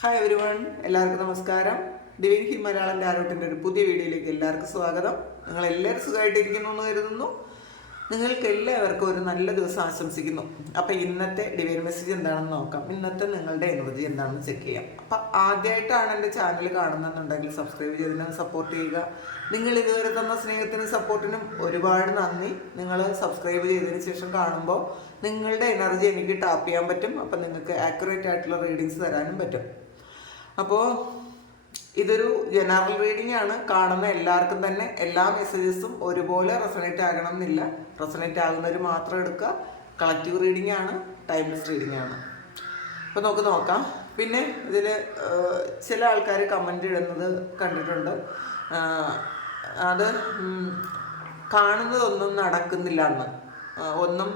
Hi everyone, എല്ലാവർക്കും നമസ്കാരം. Divine hill Malayalam ടാരോട്ടിൻ്റെ ഒരു പുതിയ വീഡിയോയിലേക്ക് എല്ലാവർക്കും സ്വാഗതം. നിങ്ങളെല്ലാവരും സുഖമായിട്ടിരിക്കുന്നു എന്ന് കരുതുന്നു. നിങ്ങൾക്ക് എല്ലാവർക്കും ഒരു നല്ല ദിവസം ആശംസിക്കുന്നു. അപ്പോൾ ഇന്നത്തെ ഡിവൈൻ മെസ്സേജ് എന്താണെന്ന് നോക്കാം. ഇന്നത്തെ നിങ്ങളുടെ എനർജി എന്താണെന്ന് ചെക്ക് ചെയ്യാം. അപ്പോൾ ആദ്യമായിട്ടാണ് എൻ്റെ ചാനൽ കാണുന്നതെന്നുണ്ടെങ്കിൽ സബ്സ്ക്രൈബ് ചെയ്തതിനും സപ്പോർട്ട് ചെയ്യുക. നിങ്ങൾ ഇതുവരെ തന്ന സ്നേഹത്തിനും സപ്പോർട്ടിനും ഒരുപാട് നന്ദി. നിങ്ങൾ സബ്സ്ക്രൈബ് ചെയ്തതിന് ശേഷം കാണുമ്പോൾ നിങ്ങളുടെ എനർജി എനിക്ക് ടാപ്പ് ചെയ്യാൻ പറ്റും. അപ്പം നിങ്ങൾക്ക് ആക്യുറേറ്റ് ആയിട്ടുള്ള റീഡിങ്സ് തരാനും പറ്റും. അപ്പോൾ ഇതൊരു ജനറൽ റീഡിംഗ് ആണ്. കാണുന്ന എല്ലാവർക്കും തന്നെ എല്ലാ മെസ്സേജസും ഒരുപോലെ റെസണേറ്റ് ആകണം എന്നില്ല. റെസണേറ്റ് ആകുന്നവർ മാത്രം എടുക്കുക. കളക്റ്റീവ് റീഡിംഗ് ആണ്, ടൈംലെസ് റീഡിംഗ് ആണ്. അപ്പോൾ നമുക്ക് നോക്കാം. പിന്നെ ഇതിൽ ചില ആൾക്കാർ കമൻ്റ് ഇടുന്നത് കണ്ടിട്ടുണ്ട്. അത് കാണുന്നതൊന്നും നടക്കുന്നില്ല എന്ന് ഒന്നും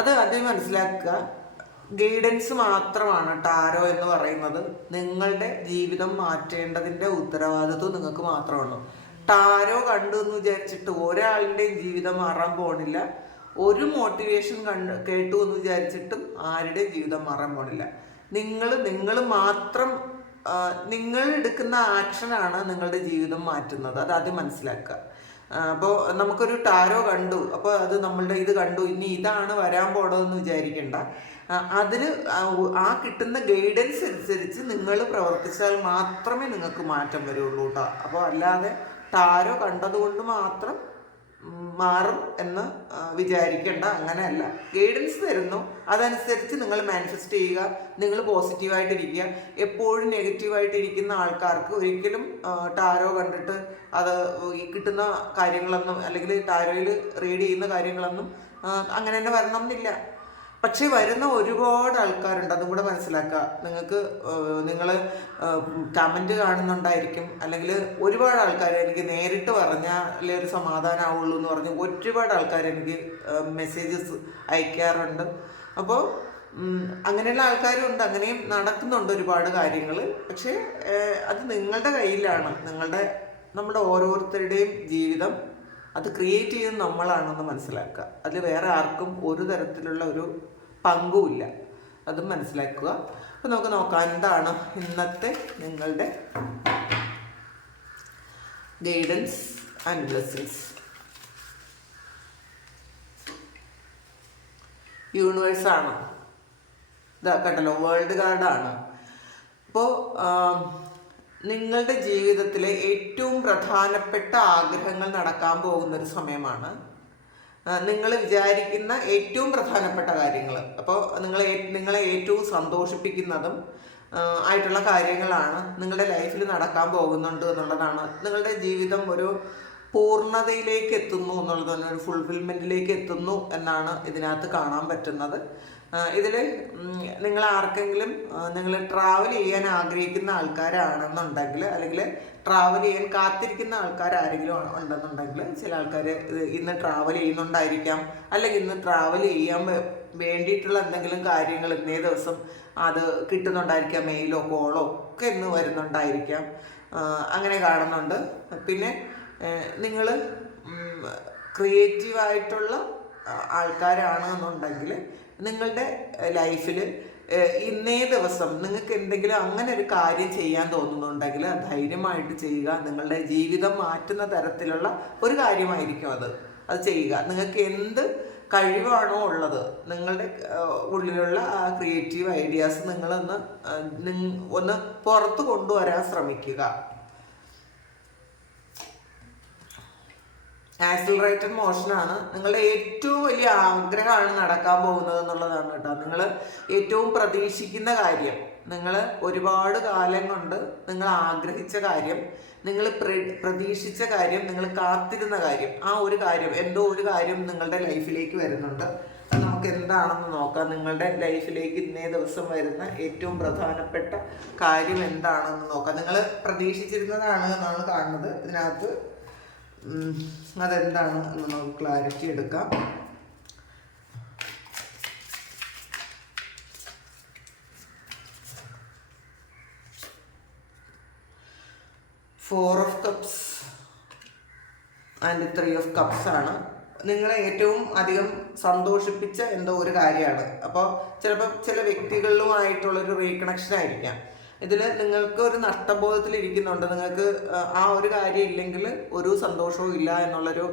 അത് ആദ്യം മനസ്സിലാക്കുക. ഗൈഡൻസ് മാത്രമാണ് ടാരോ എന്ന് പറയുന്നത്. നിങ്ങളുടെ ജീവിതം മാറ്റേണ്ടതിൻ്റെ ഉത്തരവാദിത്വം നിങ്ങൾക്ക് മാത്രമാണ്. ടാരോ കണ്ടു എന്ന് വിചാരിച്ചിട്ട് ഒരാളുടെയും ജീവിതം മാറാൻ പോണില്ല. ഒരു മോട്ടിവേഷൻ കേട്ടു എന്ന് വിചാരിച്ചിട്ടും ആരുടെയും ജീവിതം മാറാൻ പോണില്ല. നിങ്ങൾ മാത്രം നിങ്ങൾ എടുക്കുന്ന ആക്ഷനാണ് നിങ്ങളുടെ ജീവിതം മാറ്റുന്നത്. അത് ആദ്യം മനസ്സിലാക്കുക. അപ്പോൾ നമുക്കൊരു ടാരോ കണ്ടു, അപ്പോൾ അത് നമ്മളുടെ ഇത് കണ്ടു, ഇനി ഇതാണ് വരാൻ പോണതെന്ന് വിചാരിക്കേണ്ട. അതിന് ആ കിട്ടുന്ന ഗൈഡൻസ് അനുസരിച്ച് നിങ്ങൾ പ്രവർത്തിച്ചാൽ മാത്രമേ നിങ്ങൾക്ക് മാറ്റം വരുള്ളൂ കേട്ടോ. അപ്പോൾ അല്ലാതെ ടാരോ കണ്ടതുകൊണ്ട് മാത്രം മാറും എന്ന് വിചാരിക്കേണ്ട. അങ്ങനെയല്ല, ഗൈഡൻസ് തരുന്നു, അതനുസരിച്ച് നിങ്ങൾ മാനിഫെസ്റ്റ് ചെയ്യുക. നിങ്ങൾ പോസിറ്റീവായിട്ടിരിക്കുക. എപ്പോഴും നെഗറ്റീവായിട്ടിരിക്കുന്ന ആൾക്കാർക്ക് ഒരിക്കലും ടാരോ കണ്ടിട്ട് അത് കിട്ടുന്ന കാര്യങ്ങളൊന്നും, അല്ലെങ്കിൽ ടാരോയിൽ റീഡ് ചെയ്യുന്ന കാര്യങ്ങളൊന്നും അങ്ങനെ തന്നെ വരണം എന്നില്ല. പക്ഷേ വരുന്ന ഒരുപാട് ആൾക്കാരുണ്ട്, അതും കൂടെ മനസ്സിലാക്കുക. നിങ്ങൾ കമൻറ്റ് കാണുന്നുണ്ടായിരിക്കും, അല്ലെങ്കിൽ ഒരുപാട് ആൾക്കാർ എനിക്ക് നേരിട്ട് പറഞ്ഞാലേ ഒരു സമാധാനമാവുള്ളൂ എന്ന് പറഞ്ഞ് ഒരുപാട് ആൾക്കാർ എനിക്ക് മെസ്സേജസ് അയക്കാറുണ്ട്. അപ്പോൾ അങ്ങനെയുള്ള ആൾക്കാരും ഉണ്ട്, അങ്ങനെയും നടക്കുന്നുണ്ട് ഒരുപാട് കാര്യങ്ങൾ. പക്ഷേ അത് നിങ്ങളുടെ കയ്യിലാണ്. നമ്മുടെ ഓരോരുത്തരുടെയും ജീവിതം അത് ക്രിയേറ്റ് ചെയ്യുന്നത് നമ്മളാണെന്ന് മനസ്സിലാക്കുക. അതിൽ വേറെ ആർക്കും ഒരു തരത്തിലുള്ള ഒരു പങ്കുമില്ല. അതും മനസ്സിലാക്കുക. അപ്പോൾ നമുക്ക് നോക്കാം എന്താണ് ഇന്നത്തെ നിങ്ങളുടെ ഗൈഡൻസ് ആൻഡ് ബ്ലെസ്സിങ്സ്. യൂണിവേഴ്സാണ് ഇതാ കണ്ടല്ലോ, വേൾഡ് കാർഡാണ്. അപ്പോൾ നിങ്ങളുടെ ജീവിതത്തിലെ ഏറ്റവും പ്രധാനപ്പെട്ട ആഗ്രഹങ്ങൾ നടക്കാൻ പോകുന്നൊരു സമയമാണ്. നിങ്ങൾ വിചാരിക്കുന്ന ഏറ്റവും പ്രധാനപ്പെട്ട കാര്യങ്ങൾ, അപ്പോൾ നിങ്ങളെ ഏറ്റവും സന്തോഷിപ്പിക്കുന്നതും ആയിട്ടുള്ള കാര്യങ്ങളാണ് നിങ്ങളുടെ ലൈഫിൽ നടക്കാൻ പോകുന്നുണ്ട് എന്നുള്ളതാണ്. നിങ്ങളുടെ ജീവിതം ഒരു പൂർണ്ണതയിലേക്ക് എത്തുന്നു എന്നുള്ളത് തന്നെ, ഒരു ഫുൾഫിൽമെൻറ്റിലേക്ക് എത്തുന്നു എന്നാണ് ഇതിനകത്ത് കാണാൻ പറ്റുന്നത്. ഇതിൽ നിങ്ങൾ ആർക്കെങ്കിലും നിങ്ങൾ ട്രാവൽ ചെയ്യാൻ ആഗ്രഹിക്കുന്ന ആൾക്കാരാണെന്നുണ്ടെങ്കിൽ, അല്ലെങ്കിൽ ട്രാവൽ ചെയ്യാൻ കാത്തിരിക്കുന്ന ആൾക്കാർ ആരെങ്കിലും ഉണ്ടെന്നുണ്ടെങ്കിൽ, ചില ആൾക്കാർ ഇന്ന് ട്രാവൽ ചെയ്യുന്നുണ്ടായിരിക്കാം, അല്ലെങ്കിൽ ഇന്ന് ട്രാവൽ ചെയ്യാൻ വേണ്ടിയിട്ടുള്ള എന്തെങ്കിലും കാര്യങ്ങൾ ഇന്നേ ദിവസം അത് കിട്ടുന്നുണ്ടായിരിക്കാം. മെയിലോ കോളോ ഒക്കെ ഇന്ന് വരുന്നുണ്ടായിരിക്കാം. അങ്ങനെ കാണുന്നുണ്ട്. പിന്നെ നിങ്ങൾ ക്രിയേറ്റീവായിട്ടുള്ള ആൾക്കാരാണ് എന്നുണ്ടെങ്കിൽ നിങ്ങളുടെ ലൈഫിൽ ഇന്നേ ദിവസം നിങ്ങൾക്ക് എന്തെങ്കിലും അങ്ങനെ ഒരു കാര്യം ചെയ്യാൻ തോന്നുന്നുണ്ടെങ്കിൽ ധൈര്യമായിട്ട് ചെയ്യുക. നിങ്ങളുടെ ജീവിതം മാറ്റുന്ന തരത്തിലുള്ള ഒരു കാര്യമായിരിക്കും അത് ചെയ്യുക. നിങ്ങൾക്ക് എന്ത് കഴിവാണോ ഉള്ളത്, നിങ്ങളുടെ ഉള്ളിലുള്ള ആ ക്രിയേറ്റീവ് ഐഡിയാസ് ഒന്ന് പുറത്ത് കൊണ്ടുവരാൻ ശ്രമിക്കുക. ആക്സിലറേറ്റഡ് മോഷനാണ്. നിങ്ങളുടെ ഏറ്റവും വലിയ ആഗ്രഹമാണ് നടക്കാൻ പോകുന്നത് എന്നുള്ളതാണ് കേട്ടോ. നിങ്ങൾ ഏറ്റവും പ്രതീക്ഷിക്കുന്ന കാര്യം, നിങ്ങൾ ഒരുപാട് കാലം കൊണ്ട് നിങ്ങൾ ആഗ്രഹിച്ച കാര്യം, നിങ്ങൾ പ്രതീക്ഷിച്ച കാര്യം, നിങ്ങൾ കാത്തിരുന്ന കാര്യം, ആ ഒരു കാര്യം, എന്തോ ഒരു കാര്യം നിങ്ങളുടെ ലൈഫിലേക്ക് വരുന്നുണ്ട്. അത് നമുക്ക് എന്താണെന്ന് നോക്കാം. നിങ്ങളുടെ ലൈഫിലേക്ക് ഇന്നേ ദിവസം വരുന്ന ഏറ്റവും പ്രധാനപ്പെട്ട കാര്യം എന്താണെന്ന് നോക്കാം. നിങ്ങൾ പ്രതീക്ഷിച്ചിരുന്നതാണ് എന്നാണ് കാണുന്നത് ഇതിനകത്ത്. അതെന്താണ് എന്ന് നമുക്ക് ക്ലാരിറ്റി എടുക്കാം. Four of cups and 3 of cups ആണ്. നിങ്ങളെ ഏറ്റവും അധികം സന്തോഷിപ്പിച്ച എന്തോ ഒരു കാര്യമാണ്. അപ്പോൾ ചിലപ്പോൾ ചില വ്യക്തികളുമായിട്ടുള്ളൊരു റീകണക്ഷൻ ആയിരിക്കാം. ഇതിൽ നിങ്ങൾക്ക് ഒരു നഷ്ടബോധത്തിൽ ഇരിക്കുന്നുണ്ട്. നിങ്ങൾക്ക് ആ ഒരു കാര്യം ഇല്ലെങ്കിൽ ഒരു സന്തോഷവും ഇല്ല എന്നുള്ളൊരു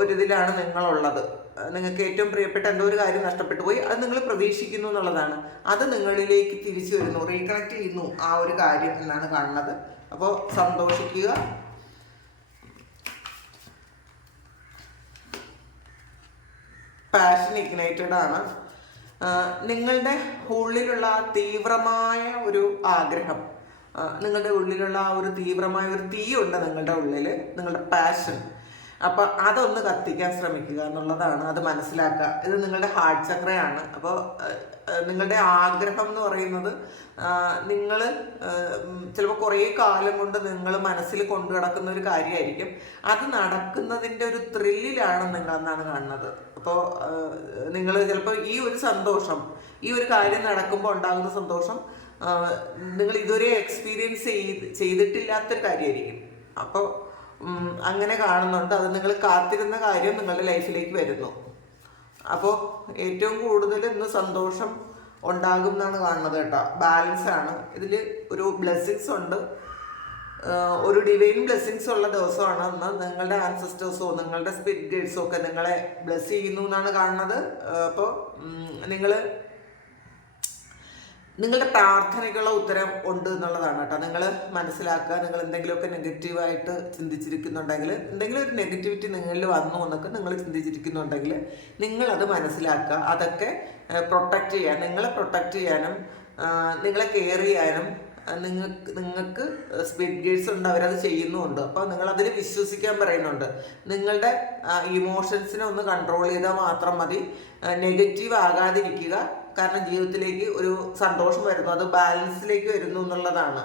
ഒരിതിലാണ് നിങ്ങളുള്ളത്. നിങ്ങൾക്ക് ഏറ്റവും പ്രിയപ്പെട്ട എന്തോ ഒരു കാര്യം നഷ്ടപ്പെട്ടു പോയി, അത് നിങ്ങൾ പ്രതീക്ഷിക്കുന്നു എന്നുള്ളതാണ്. അത് നിങ്ങളിലേക്ക് തിരിച്ചു വരുന്നു, റീകണക്ട് ചെയ്യുന്നു ആ ഒരു കാര്യം എന്നാണ് കാണുന്നത്. അപ്പോൾ സന്തോഷിക്കുക. പാഷൻ ഇഗ്നൈറ്റഡ് ആണ്. നിങ്ങളുടെ ഉള്ളിലുള്ള തീവ്രമായ ഒരു ആഗ്രഹം, നിങ്ങളുടെ ഉള്ളിലുള്ള ആ ഒരു തീവ്രമായ ഒരു തീയുണ്ട് നിങ്ങളുടെ ഉള്ളിൽ, നിങ്ങളുടെ പാഷൻ. അപ്പോൾ അതൊന്ന് കത്തിക്കാൻ ശ്രമിക്കുക എന്നുള്ളതാണ്. അത് മനസ്സിലാക്കുക. ഇത് നിങ്ങളുടെ ഹാർട്ട് ചക്രയാണ്. അപ്പോൾ നിങ്ങളുടെ ആഗ്രഹം എന്ന് പറയുന്നത് നിങ്ങൾ ചിലപ്പോൾ കുറേ കാലം കൊണ്ട് നിങ്ങൾ മനസ്സിൽ കൊണ്ടു നടക്കുന്ന ഒരു കാര്യമായിരിക്കും. അത് നടക്കുന്നതിൻ്റെ ഒരു ത്രില്ലിലാണ് നിങ്ങളെന്നാണ് കാണുന്നത്. അപ്പോൾ നിങ്ങൾ ചിലപ്പോൾ ഈ ഒരു സന്തോഷം, ഈ ഒരു കാര്യം നടക്കുമ്പോൾ ഉണ്ടാകുന്ന സന്തോഷം നിങ്ങൾ ഇതുവരെ എക്സ്പീരിയൻസ് ചെയ്തിട്ടില്ലാത്തൊരു കാര്യമായിരിക്കും. അപ്പോൾ അങ്ങനെ കാണുന്നുണ്ട്. അത് നിങ്ങൾ കാത്തിരുന്ന കാര്യം നിങ്ങളുടെ ലൈഫിലേക്ക് വരുന്നു. അപ്പോൾ ഏറ്റവും കൂടുതൽ ഇന്ന് സന്തോഷം ഉണ്ടാകും എന്നാണ് കാണുന്നത് കേട്ടോ. ബാലൻസ് ആണ്. ഇതിൽ ഒരു ബ്ലെസ്സിങ്സ് ഉണ്ട്, ഒരു ഡിവൈൻ ബ്ലെസ്സിങ്സ് ഉള്ള ദിവസമാണ് ഇന്ന്. നിങ്ങളുടെ ആൻസസ്റ്റേഴ്സോ നിങ്ങളുടെ സ്പിരിറ്റ് ഗൈഡ്സോ ഒക്കെ നിങ്ങളെ ബ്ലെസ് ചെയ്യുന്നു എന്നാണ് കാണുന്നത്. അപ്പോൾ നിങ്ങളുടെ പ്രാർത്ഥനയ്ക്കുള്ള ഉത്തരം ഉണ്ട് എന്നുള്ളതാണ് കേട്ടോ. നിങ്ങൾ മനസ്സിലാക്കുക. നിങ്ങൾ എന്തെങ്കിലുമൊക്കെ നെഗറ്റീവായിട്ട് ചിന്തിച്ചിരിക്കുന്നുണ്ടെങ്കിൽ, എന്തെങ്കിലും ഒരു നെഗറ്റിവിറ്റി നിങ്ങളിൽ വന്നു എന്നൊക്കെ നിങ്ങൾ ചിന്തിച്ചിരിക്കുന്നുണ്ടെങ്കിൽ നിങ്ങളത് മനസ്സിലാക്കുക. അതൊക്കെ പ്രൊട്ടക്റ്റ് ചെയ്യാൻ, നിങ്ങളെ പ്രൊട്ടക്റ്റ് ചെയ്യാനും നിങ്ങളെ കെയർ ചെയ്യാനും നിങ്ങൾക്ക് സ്പിരിറ്റ് ഗൈഡ്സ് ഉണ്ട്, അവരത് ചെയ്യുന്നുമുണ്ട്. അപ്പോൾ നിങ്ങളതിൽ വിശ്വസിക്കാൻ പറയുന്നുണ്ട്. നിങ്ങളുടെ ഇമോഷൻസിനെ ഒന്ന് കൺട്രോൾ ചെയ്താൽ മാത്രം മതി. നെഗറ്റീവ് ആകാതിരിക്കുക. കാരണം ജീവിതത്തിലേക്ക് ഒരു സന്തോഷം വരുന്നു, അത് ബാലൻസിലേക്ക് വരുന്നു എന്നുള്ളതാണ്.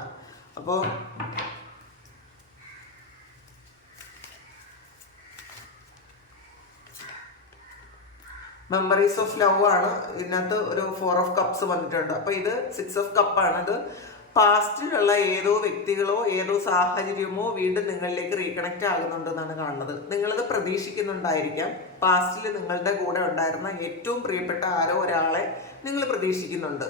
അപ്പോൾ മെമ്മറീസ് ഓഫ് ലവ് ആണ്. ഇതിനകത്ത് ഒരു 4 ഓഫ് കപ്സ് വന്നിട്ടുണ്ട്. അപ്പോൾ ഇത് 6 ഓഫ് കപ്പാണ്. ഇത് പാസ്റ്റിലുള്ള ഏതോ വ്യക്തികളോ ഏതോ സാഹചര്യമോ വീണ്ടും നിങ്ങളിലേക്ക് റീകണക്റ്റ് ആകുന്നുണ്ടെന്നാണ് കാണുന്നത്. നിങ്ങളത് പ്രതീക്ഷിക്കുന്നുണ്ടായിരിക്കാം. പാസ്റ്റിൽ നിങ്ങളുടെ കൂടെ ഉണ്ടായിരുന്ന ഏറ്റവും പ്രിയപ്പെട്ട ആരോ ഒരാളെ നിങ്ങൾ പ്രതീക്ഷിക്കുന്നുണ്ട്.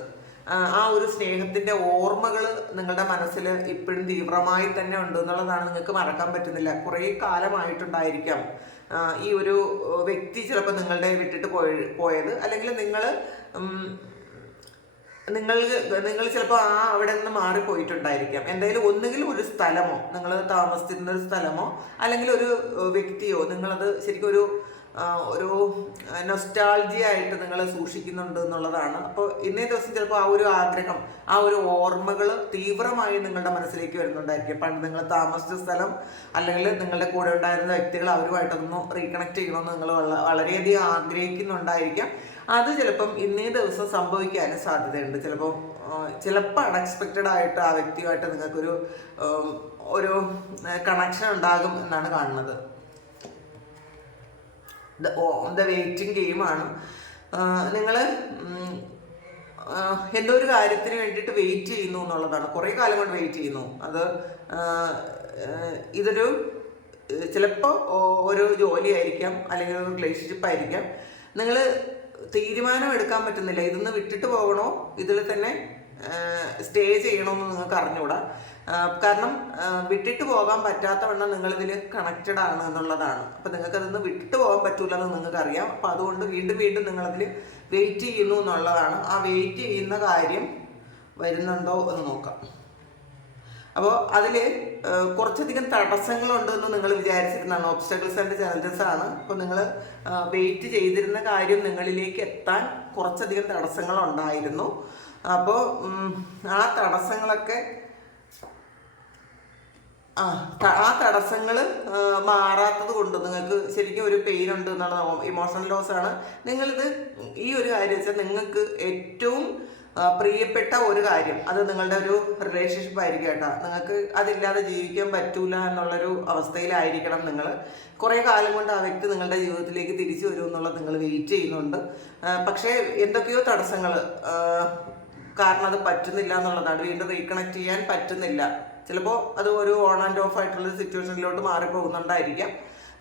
ആ ഒരു സ്നേഹത്തിൻ്റെ ഓർമ്മകൾ നിങ്ങളുടെ മനസ്സിൽ ഇപ്പോഴും തീവ്രമായി തന്നെ ഉണ്ട് എന്നുള്ളതാണ്. നിങ്ങൾക്ക് മറക്കാൻ പറ്റുന്നില്ല. കുറേ കാലമായിട്ടുണ്ടായിരിക്കാം ഈ ഒരു വ്യക്തി ചിലപ്പോൾ നിങ്ങളുടെ വിട്ടിട്ട് പോയത്, അല്ലെങ്കിൽ നിങ്ങൾ ചിലപ്പോൾ അവിടെ നിന്ന് മാറിപ്പോയിട്ടുണ്ടായിരിക്കാം. എന്തായാലും ഒന്നുകിൽ ഒരു സ്ഥലമോ, നിങ്ങൾ താമസിച്ചിരുന്ന ഒരു സ്ഥലമോ, അല്ലെങ്കിൽ ഒരു വ്യക്തിയോ നിങ്ങളത് ശരിക്കും ഒരു നൊസ്റ്റാൾജിയ ആയിട്ട് നിങ്ങൾ സൂക്ഷിക്കുന്നുണ്ട് എന്നുള്ളതാണ്. അപ്പോൾ ഇന്നേ ദിവസം ചിലപ്പോൾ ആ ഒരു ആഗ്രഹം, ആ ഒരു ഓർമ്മകൾ തീവ്രമായി നിങ്ങളുടെ മനസ്സിലേക്ക് വരുന്നുണ്ടായിരിക്കും. പണ്ട് നിങ്ങൾ താമസിച്ച സ്ഥലം, അല്ലെങ്കിൽ നിങ്ങളുടെ കൂടെ ഉണ്ടായിരുന്ന വ്യക്തികൾ, അവരുമായിട്ടൊന്ന് റീകണക്ട് ചെയ്യണമെന്ന് നിങ്ങൾ വളരെയധികം ആഗ്രഹിക്കുന്നുണ്ടായിരിക്കാം. അത് ചിലപ്പം ഇന്നേ ദിവസം സംഭവിക്കാനും സാധ്യതയുണ്ട്. ചിലപ്പോൾ അൺഎക്സ്പെക്റ്റഡ് ആയിട്ട് ആ വ്യക്തിയുമായിട്ട് നിങ്ങൾക്കൊരു കണക്ഷൻ ഉണ്ടാകും എന്നാണ് കാണുന്നത്. ദ വെയിറ്റിംഗ് ഗെയിമാണ്. നിങ്ങൾ എന്തോ ഒരു കാര്യത്തിന് വേണ്ടിയിട്ട് വെയിറ്റ് ചെയ്യുന്നു എന്നുള്ളതാണ്. കുറേ കാലം കൊണ്ട് വെയിറ്റ് ചെയ്യുന്നു. ഇതൊരു ചിലപ്പോൾ ഒരു ജോലി ആയിരിക്കാം, അല്ലെങ്കിൽ ഒരു റിലേഷൻഷിപ്പ് ആയിരിക്കാം. നിങ്ങൾ തീരുമാനം എടുക്കാൻ പറ്റുന്നില്ല. ഇതൊന്ന് വിട്ടിട്ട് പോകണോ, ഇതിൽ തന്നെ സ്റ്റേ ചെയ്യണമെന്ന് നിങ്ങൾക്ക് അറിഞ്ഞുകൂടാ. കാരണം വിട്ടിട്ട് പോകാൻ പറ്റാത്തവണ്ണം നിങ്ങളിതിൽ കണക്റ്റഡ് ആണ് എന്നുള്ളതാണ്. അപ്പം നിങ്ങൾക്കതൊന്ന് വിട്ടിട്ട് പോകാൻ പറ്റൂല എന്ന് നിങ്ങൾക്കറിയാം. അപ്പം അതുകൊണ്ട് വീണ്ടും വീണ്ടും നിങ്ങളതിൽ വെയിറ്റ് ചെയ്യുന്നു എന്നുള്ളതാണ്. ആ വെയിറ്റ് ചെയ്യുന്ന കാര്യം വരുന്നുണ്ടോ എന്ന് നോക്കാം. അപ്പോൾ അതിൽ കുറച്ചധികം തടസ്സങ്ങളുണ്ടെന്ന് നിങ്ങൾ വിചാരിച്ചിരുന്നതാണ്. ഓബ്സ്റ്റക്കിൾസ് ആൻഡ് ചലഞ്ചസ് ആണ്. അപ്പോൾ നിങ്ങൾ വെയിറ്റ് ചെയ്തിരുന്ന കാര്യം നിങ്ങളിലേക്ക് എത്താൻ കുറച്ചധികം തടസ്സങ്ങളുണ്ടായിരുന്നു. അപ്പോൾ ആ തടസ്സങ്ങളൊക്കെ ആ തടസ്സങ്ങൾ മാറാത്തത് കൊണ്ട് നിങ്ങൾക്ക് ശരിക്കും ഒരു പെയിൻ ഉണ്ട് എന്നുള്ള ഇമോഷണൽ ലോസ് ആണ്. നിങ്ങളിത് ഈ ഒരു കാര്യം വെച്ചാൽ നിങ്ങൾക്ക് ഏറ്റവും പ്രിയപ്പെട്ട ഒരു കാര്യം, അത് നിങ്ങളുടെ ഒരു റിലേഷൻഷിപ്പ് ആയിരിക്കും കേട്ടോ. നിങ്ങൾക്ക് അതില്ലാതെ ജീവിക്കാൻ പറ്റൂല എന്നുള്ളൊരു അവസ്ഥയിലായിരിക്കണം നിങ്ങൾ. കുറേ കാലം കൊണ്ട് ആ വ്യക്തി നിങ്ങളുടെ ജീവിതത്തിലേക്ക് തിരിച്ചു വരും എന്നുള്ളത് നിങ്ങൾ വെയിറ്റ് ചെയ്യുന്നുണ്ട്. പക്ഷേ എന്തൊക്കെയോ തടസ്സങ്ങൾ കാരണം അത് പറ്റുന്നില്ല എന്നുള്ളതാണ്. വീണ്ടും റീകണക്ട് ചെയ്യാൻ പറ്റുന്നില്ല. ചിലപ്പോൾ അത് ഒരു ഓൺ ആൻഡ് ഓഫ് ആയിട്ടുള്ള സിറ്റുവേഷനിലോട്ട് മാറിപ്പോകുന്നുണ്ടായിരിക്കാം.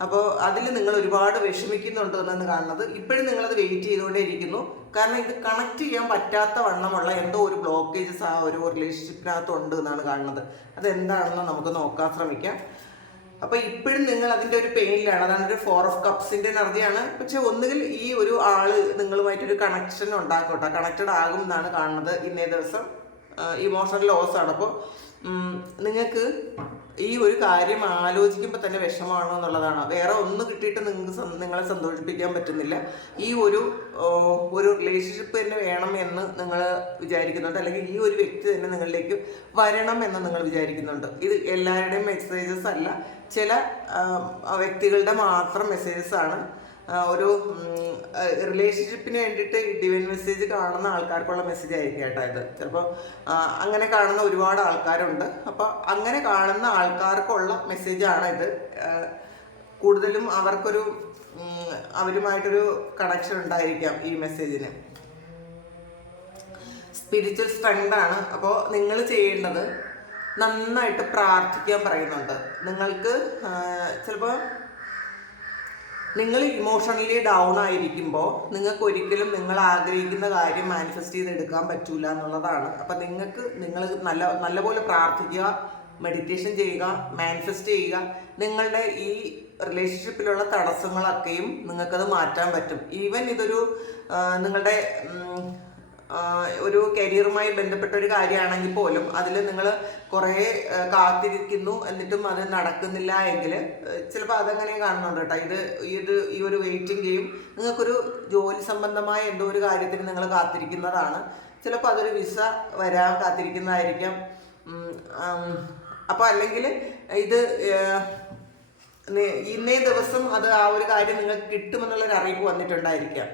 അപ്പോൾ അതിൽ നിങ്ങൾ ഒരുപാട് വിഷമിക്കുന്നുണ്ട് എന്നാണ് കാണുന്നത്. ഇപ്പോഴും നിങ്ങളത് വെയിറ്റ് ചെയ്തുകൊണ്ടേ ഇരിക്കുന്നു. കാരണം ഇത് കണക്ട് ചെയ്യാൻ പറ്റാത്ത വണ്ണമുള്ള എന്തോ ഒരു ബ്ലോക്കേജസ് ആ ഒരു റിലേഷൻഷിപ്പിനകത്ത് ഉണ്ട് എന്നാണ് കാണുന്നത്. അതെന്താണെന്ന് നമുക്ക് നോക്കാൻ ശ്രമിക്കാം. അപ്പൊ ഇപ്പോഴും നിങ്ങൾ അതിന്റെ ഒരു പെയിനിലാണ്. അതാണ് ഒരു 4 ഓഫ് കപ്സിന്റെ എനർജിയാണ്. പക്ഷെ ഒന്നുകിൽ ഈ ഒരു ആള് നിങ്ങളുമായിട്ടൊരു കണക്ഷൻ ഉണ്ടാക്കട്ടെ, കണക്റ്റഡ് ആകും എന്നാണ് കാണുന്നത്. ഇന്നേ ദിവസം ഇമോഷണൽ ലോസ് ആണ്. അപ്പോൾ നിങ്ങൾക്ക് ഈ ഒരു കാര്യം ആലോചിക്കുമ്പോൾ തന്നെ വിഷമമാണോ എന്നുള്ളതാണ്. വേറെ ഒന്ന് കിട്ടിയിട്ട് നിങ്ങളെ സന്തോഷിപ്പിക്കാൻ പറ്റുന്നില്ല. ഈ ഒരു റിലേഷൻഷിപ്പ് തന്നെ വേണം എന്ന് നിങ്ങൾ വിചാരിക്കുന്നുണ്ട്, അല്ലെങ്കിൽ ഈ ഒരു വ്യക്തി തന്നെ നിങ്ങളിലേക്ക് വരണം എന്ന് നിങ്ങൾ വിചാരിക്കുന്നുണ്ട്. ഇത് എല്ലാവരുടെയും മെസ്സേജസ് അല്ല, ചില വ്യക്തികളുടെ മാത്രം മെസ്സേജസ് ആണ്. ഒരു റിലേഷൻഷിപ്പിന് വേണ്ടിയിട്ട് ഡിവൈൻ മെസ്സേജ് കാണുന്ന ആൾക്കാർക്കുള്ള മെസ്സേജ് ആയിരിക്കും കേട്ടോ ഇത്. ചിലപ്പോൾ അങ്ങനെ കാണുന്ന ഒരുപാട് ആൾക്കാരുണ്ട്. അപ്പോൾ അങ്ങനെ കാണുന്ന ആൾക്കാർക്കുള്ള മെസ്സേജാണ് ഇത്. കൂടുതലും അവർക്കൊരു അവരുമായിട്ടൊരു കണക്ഷൻ ഉണ്ടായിരിക്കാം ഈ മെസ്സേജിന്. സ്പിരിച്വൽ സ്ട്രെങ്ത് ആണ്. അപ്പോൾ നിങ്ങൾ ചെയ്യേണ്ടത് നന്നായിട്ട് പ്രാർത്ഥിക്കാൻ പറയുന്നുണ്ട്. നിങ്ങൾക്ക് ചിലപ്പോൾ നിങ്ങൾ ഇമോഷണലി ഡൗൺ ആയിരിക്കുമ്പോൾ നിങ്ങൾക്ക് ഒരിക്കലും നിങ്ങൾ ആഗ്രഹിക്കുന്ന കാര്യം മാനിഫെസ്റ്റ് ചെയ്തെടുക്കാൻ പറ്റൂല എന്നുള്ളതാണ്. അപ്പം നിങ്ങൾ നല്ലപോലെ പ്രാർത്ഥിക്കുക, മെഡിറ്റേഷൻ ചെയ്യുക, മാനിഫെസ്റ്റ് ചെയ്യുക. നിങ്ങളുടെ ഈ റിലേഷൻഷിപ്പിലുള്ള തടസ്സങ്ങളൊക്കെയും നിങ്ങൾക്കത് മാറ്റാൻ പറ്റും. ഈവൻ ഇതൊരു നിങ്ങളുടെ ഒരു കരിയറുമായി ബന്ധപ്പെട്ട ഒരു കാര്യമാണെങ്കിൽ പോലും അതിൽ നിങ്ങൾ കുറേ കാത്തിരിക്കുന്നു എന്നിട്ടും അത് നടക്കുന്നില്ല എങ്കിൽ ചിലപ്പോൾ അതങ്ങനെ കാണുന്നുണ്ട് കേട്ടോ. ഈ ഒരു വെയിറ്റിംഗ് ഗെയിം നിങ്ങൾക്കൊരു ജോലി സംബന്ധമായ എന്തോ ഒരു കാര്യത്തിന് നിങ്ങൾ കാത്തിരിക്കുന്നതാണ്. ചിലപ്പോൾ അതൊരു വിസ വരാൻ കാത്തിരിക്കുന്നതായിരിക്കാം. അപ്പോൾ അല്ലെങ്കിൽ ഇത് ഇന്നേ ദിവസം അത് ആ ഒരു കാര്യം നിങ്ങൾക്ക് കിട്ടുമെന്നുള്ളൊരു അറിയിപ്പ് വന്നിട്ടുണ്ടായിരിക്കാം.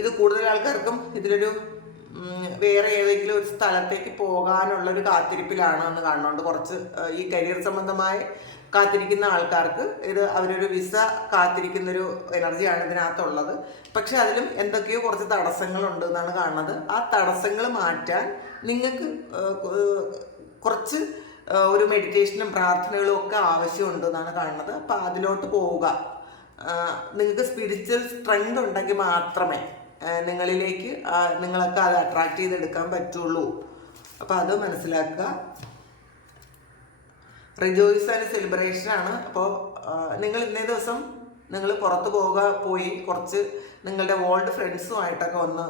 ഇത് കൂടുതൽ ആൾക്കാർക്കും ഇതിലൊരു വേറെ ഏതെങ്കിലും ഒരു സ്ഥലത്തേക്ക് പോകാനുള്ളൊരു കാത്തിരിപ്പിലാണ് എന്ന് കാണുന്നുണ്ട്. കുറച്ച് ഈ കരിയർ സംബന്ധമായി കാത്തിരിക്കുന്ന ആൾക്കാർക്ക് ഇത് അവരൊരു വിസ കാത്തിരിക്കുന്നൊരു എനർജിയാണ് ഇതിനകത്തുള്ളത്. പക്ഷെ അതിലും എന്തൊക്കെയോ കുറച്ച് തടസ്സങ്ങളുണ്ട് എന്നാണ് കാണുന്നത്. ആ തടസ്സങ്ങൾ മാറ്റാൻ നിങ്ങൾക്ക് കുറച്ച് ഒരു മെഡിറ്റേഷനും പ്രാർത്ഥനകളും ഒക്കെ ആവശ്യമുണ്ട് എന്നാണ് കാണുന്നത്. അപ്പം അതിലോട്ട് പോവുക. നിങ്ങൾക്ക് സ്പിരിച്വൽ സ്ട്രെങ്ത് ഉണ്ടെങ്കിൽ മാത്രമേ നിങ്ങളിലേക്ക് നിങ്ങളൊക്കെ അത് അട്രാക്ട് ചെയ്തെടുക്കാൻ പറ്റുള്ളൂ. അപ്പം അത് മനസ്സിലാക്കുക. റിജോയ്സ് ആൻഡ് സെലിബ്രേഷൻ ആണ്. അപ്പോൾ നിങ്ങൾ ഇന്നേ ദിവസം നിങ്ങൾ പുറത്ത് പോയി കുറച്ച് നിങ്ങളുടെ ഓൾഡ് ഫ്രണ്ട്സുമായിട്ടൊക്കെ ഒന്ന്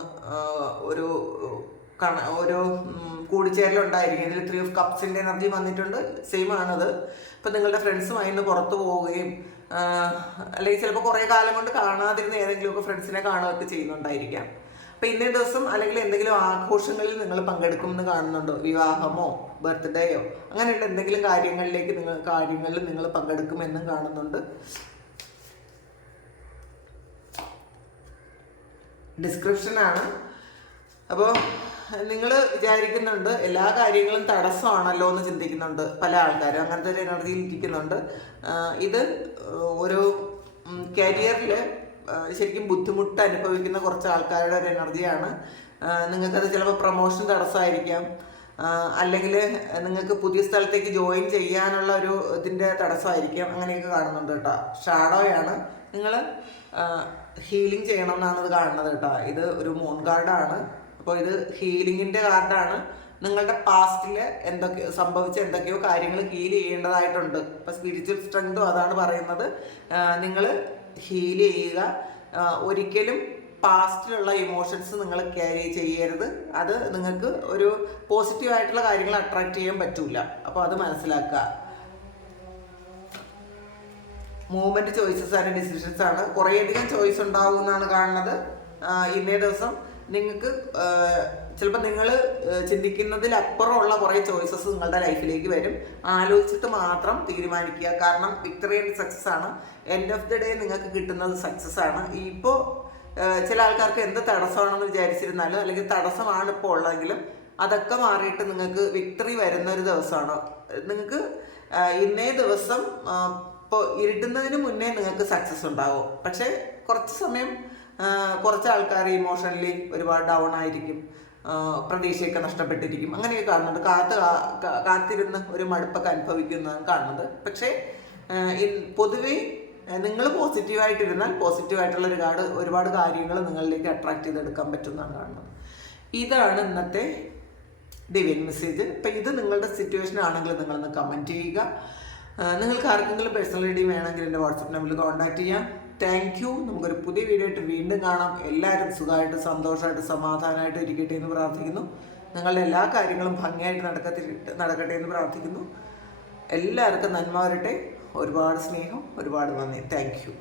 ഒരു കൂടിച്ചേരലുണ്ടായിരിക്കും. ഇതിൽ 3 ഓഫ് കപ്സിൻ്റെ എനർജി വന്നിട്ടുണ്ട്. സെയിം ആണത്. ഇപ്പം നിങ്ങളുടെ ഫ്രണ്ട്സുമായി ഇന്ന് പുറത്ത് പോവുകയും അല്ലെങ്കിൽ ചിലപ്പോൾ കുറേ കാലം കൊണ്ട് കാണാതിരുന്ന ഏതെങ്കിലുമൊക്കെ ഫ്രണ്ട്സിനെ കാണുകയൊക്കെ ചെയ്യുന്നുണ്ടായിരിക്കാം. അപ്പം ഇന്നേ ദിവസം അല്ലെങ്കിൽ എന്തെങ്കിലും ആഘോഷങ്ങളിൽ നിങ്ങൾ പങ്കെടുക്കുമെന്ന് കാണുന്നുണ്ടോ? വിവാഹമോ ബർത്ത്ഡേയോ അങ്ങനെയുള്ള എന്തെങ്കിലും കാര്യങ്ങളിൽ നിങ്ങൾ പങ്കെടുക്കുമെന്നും കാണുന്നുണ്ട്. ഡിസ്ക്രിപ്ഷനാണ്. അപ്പോൾ നിങ്ങൾ വിചാരിക്കുന്നുണ്ട് എല്ലാ കാര്യങ്ങളും തടസ്സമാണല്ലോ എന്ന് ചിന്തിക്കുന്നുണ്ട് പല ആൾക്കാരും. അങ്ങനത്തെ ഒരു എനർജിയിൽ ഇരിക്കുന്നുണ്ട്. ഇത് ഒരു കരിയറിൽ ശരിക്കും ബുദ്ധിമുട്ട് അനുഭവിക്കുന്ന കുറച്ച് ആൾക്കാരുടെ ഒരു എനർജിയാണ്. നിങ്ങൾക്കത് ചിലപ്പോൾ പ്രൊമോഷൻ തടസ്സമായിരിക്കാം, അല്ലെങ്കിൽ നിങ്ങൾക്ക് പുതിയ സ്ഥലത്തേക്ക് ജോയിൻ ചെയ്യാനുള്ള ഒരു ഇതിൻ്റെ തടസ്സമായിരിക്കാം. അങ്ങനെയൊക്കെ കാണുന്നുണ്ട് കേട്ടോ. ഷാഡോയാണ്. നിങ്ങൾ ഹീലിംഗ് ചെയ്യണം എന്നാണ് ഇത് കാണുന്നത് കേട്ടോ. ഇത് ഒരു മൂൺ കാർഡാണ്. അപ്പോൾ ഇത് ഹീലിങ്ങിൻ്റെ കാർഡാണ്. നിങ്ങളുടെ പാസ്റ്റിൽ സംഭവിച്ച എന്തൊക്കെയോ കാര്യങ്ങൾ ഹീൽ ചെയ്യേണ്ടതായിട്ടുണ്ട്. ഇപ്പോൾ സ്പിരിച്വൽ സ്ട്രെങ്തും അതാണ് പറയുന്നത്. നിങ്ങൾ ഹീൽ ചെയ്യുക. ഒരിക്കലും പാസ്റ്റിലുള്ള ഇമോഷൻസ് നിങ്ങൾ ക്യാരി ചെയ്യരുത്. അത് നിങ്ങൾക്ക് ഒരു പോസിറ്റീവായിട്ടുള്ള കാര്യങ്ങൾ അട്രാക്ട് ചെയ്യാൻ പറ്റൂല. അപ്പോൾ അത് മനസ്സിലാക്കുക. മൂവ്മെൻറ്റ് ചോയ്സസ് ആൻഡ് ഡിസിഷൻസ് ആണ്. കുറേയധികം ചോയ്സ് ഉണ്ടാവും എന്നാണ് കാണുന്നത്. ഇന്നേ ദിവസം നിങ്ങൾക്ക് ചിലപ്പോൾ നിങ്ങൾ ചിന്തിക്കുന്നതിലപ്പുറമുള്ള കുറേ ചോയ്സസ് നിങ്ങളുടെ ലൈഫിലേക്ക് വരും. ആലോചിച്ചിട്ട് മാത്രം തീരുമാനിക്കുക. കാരണം വിക്ടറി ആൻഡ് സക്സസ് ആണ്. എൻഡ് ഓഫ് ദി ഡേ നിങ്ങൾക്ക് കിട്ടുന്നത് സക്സസ് ആണ്. ഇപ്പോൾ ചില ആൾക്കാർക്ക് എന്ത് തടസ്സമാണെന്ന് വിചാരിച്ചിരുന്നാലും അല്ലെങ്കിൽ തടസ്സമാണ് ഇപ്പോൾ ഉള്ളതെങ്കിലും അതൊക്കെ മാറിയിട്ട് നിങ്ങൾക്ക് വിക്ടറി വരുന്ന ഒരു ദിവസമാണ്. നിങ്ങൾക്ക് ഇന്നേ ദിവസം ഇപ്പോൾ ഇരുട്ടുന്നതിന് മുന്നേ നിങ്ങൾക്ക് സക്സസ് ഉണ്ടാവും. പക്ഷേ കുറച്ച് സമയം കുറച്ച് ആൾക്കാർ ഇമോഷണലി ഒരുപാട് ഡൗൺ ആയിരിക്കും, പ്രതീക്ഷയൊക്കെ നഷ്ടപ്പെട്ടിരിക്കും. അങ്ങനെയൊക്കെ കാണുന്നുണ്ട്. കാത്തിരുന്ന് ഒരു മടുപ്പൊക്കെ അനുഭവിക്കുന്നതാണ് കാണുന്നത്. പക്ഷേ പൊതുവേ നിങ്ങൾ പോസിറ്റീവായിട്ടിരുന്നാൽ പോസിറ്റീവായിട്ടുള്ള ഒരുപാട് കാര്യങ്ങൾ നിങ്ങളിലേക്ക് അട്രാക്ട് ചെയ്തെടുക്കാൻ പറ്റുമെന്നാണ് കാണുന്നത്. ഇതാണ് ഇന്നത്തെ ഡിവൈൻ മെസ്സേജ്. അപ്പം ഇത് നിങ്ങളുടെ സിറ്റുവേഷൻ ആണെങ്കിൽ നിങ്ങളൊന്ന് കമൻറ്റ് ചെയ്യുക. നിങ്ങൾക്ക് ആർക്കെങ്കിലും പേഴ്സണൽ റീഡിങ് വേണമെങ്കിൽ എൻ്റെ വാട്സപ്പ് നമ്പറിൽ കോൺടാക്ട് ചെയ്യാം. Thank you. നമുക്കൊരു പുതിയ വീഡിയോ ആയിട്ട് വീണ്ടും കാണാം. എല്ലാവരും സുഖമായിട്ട് സന്തോഷമായിട്ട് സമാധാനമായിട്ട് ഇരിക്കട്ടെ എന്ന് പ്രാർത്ഥിക്കുന്നു. നിങ്ങളുടെ എല്ലാ കാര്യങ്ങളും ഭംഗിയായിട്ട് നടക്കട്ടെ എന്ന് പ്രാർത്ഥിക്കുന്നു. എല്ലാവർക്കും നന്മ വരട്ടെ. ഒരുപാട് സ്നേഹം, ഒരുപാട് നന്ദി. Thank you.